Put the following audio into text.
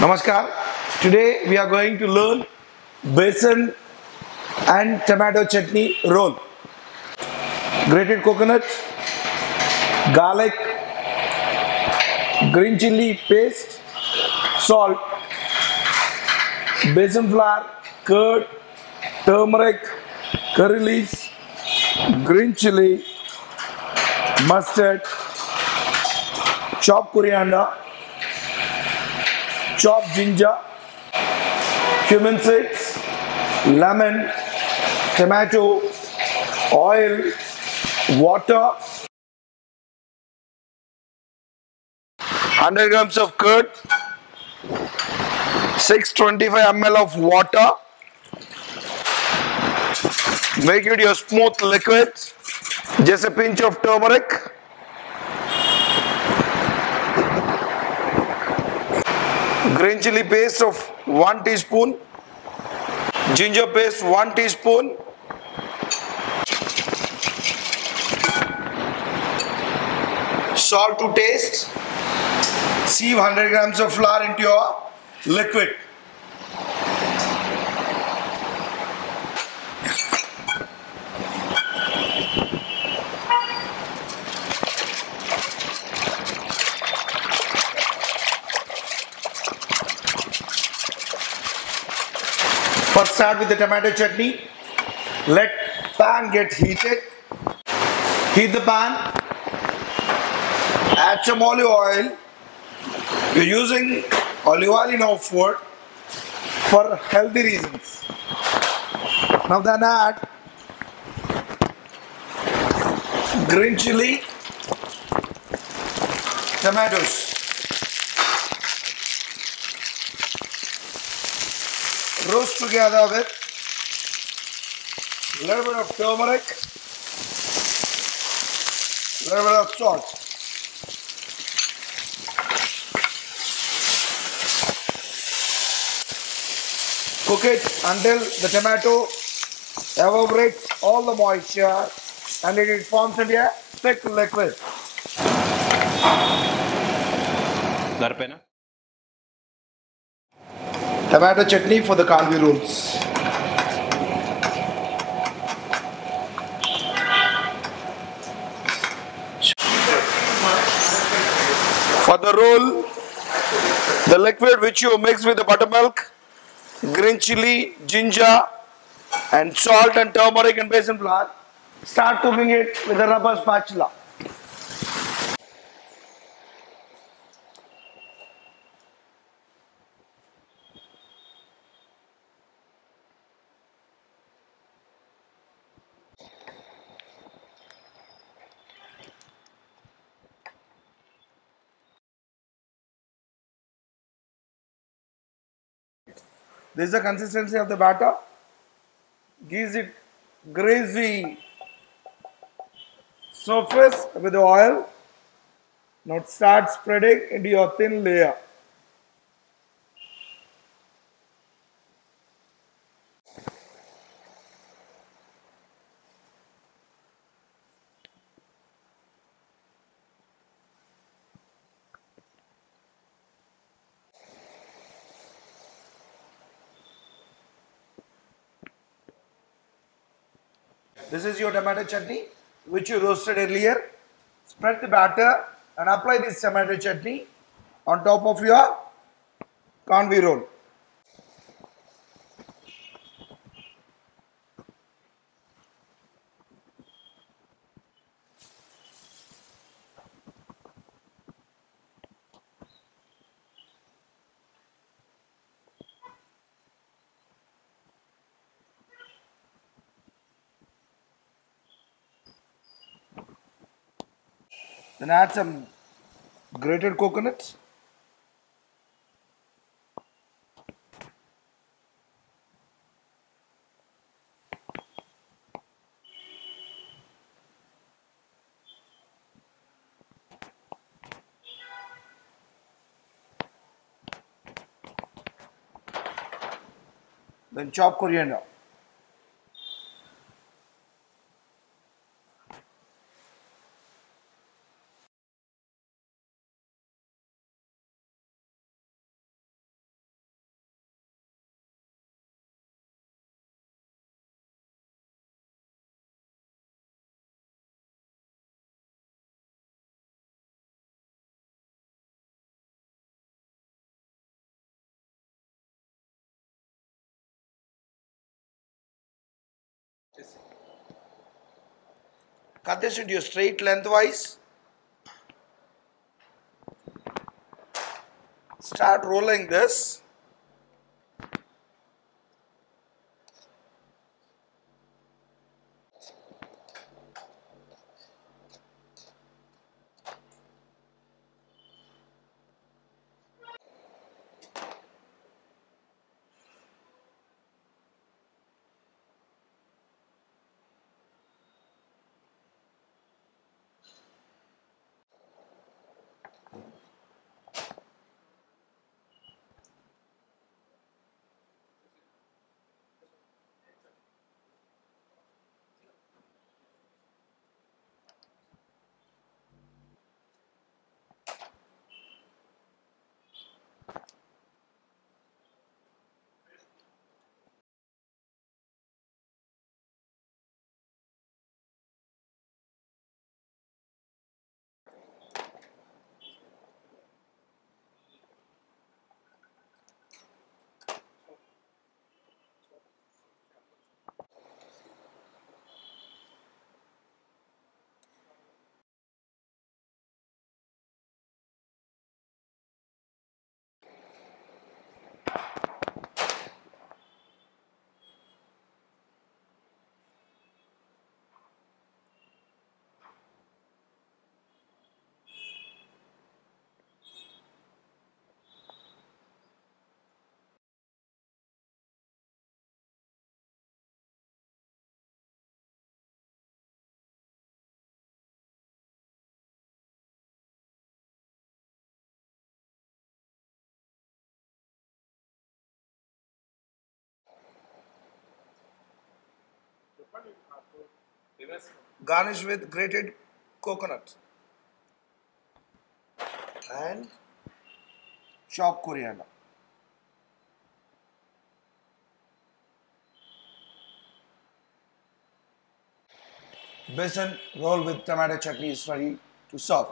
Namaskar. Today we are going to learn besan and tomato chutney roll. Grated coconut, garlic, green chili paste, salt, besan flour, curd, turmeric, curry leaves, green chili, mustard, chopped coriander, chopped ginger, cumin seeds, lemon, tomato, oil, water, 100 grams of curd, 625 ml of water. Make it your smooth liquid. Just a pinch of turmeric. Green chili paste of 1 teaspoon. Ginger paste 1 teaspoon. Salt to taste. Sieve 100 grams of flour into your liquid. First start with the tomato chutney. Let pan get heated. Heat the pan. Add some olive oil. You're using olive oil in our food for healthy reasons. Now then add green chili, tomatoes. Roast together with a little bit of turmeric, a little bit of salt. Cook it until the tomato evaporates all the moisture and it forms into a thick liquid. Tomato chutney for the Kanvi rolls. For the roll, the liquid which you mix with the buttermilk, green chili, ginger, and salt and turmeric and besan flour, start cooking it with a rubber spatula. This is the consistency of the batter. Gives it greasy surface with the oil. Now start spreading into your thin layer. This is your tomato chutney which you roasted earlier. Spread the batter and apply this tomato chutney on top of your Kanvi roll. Then add some grated coconut. Then chop coriander. Cut this into a straight lengthwise. Start rolling this. Garnish with grated coconut and chopped coriander. Besan roll with tomato chutney is ready to serve.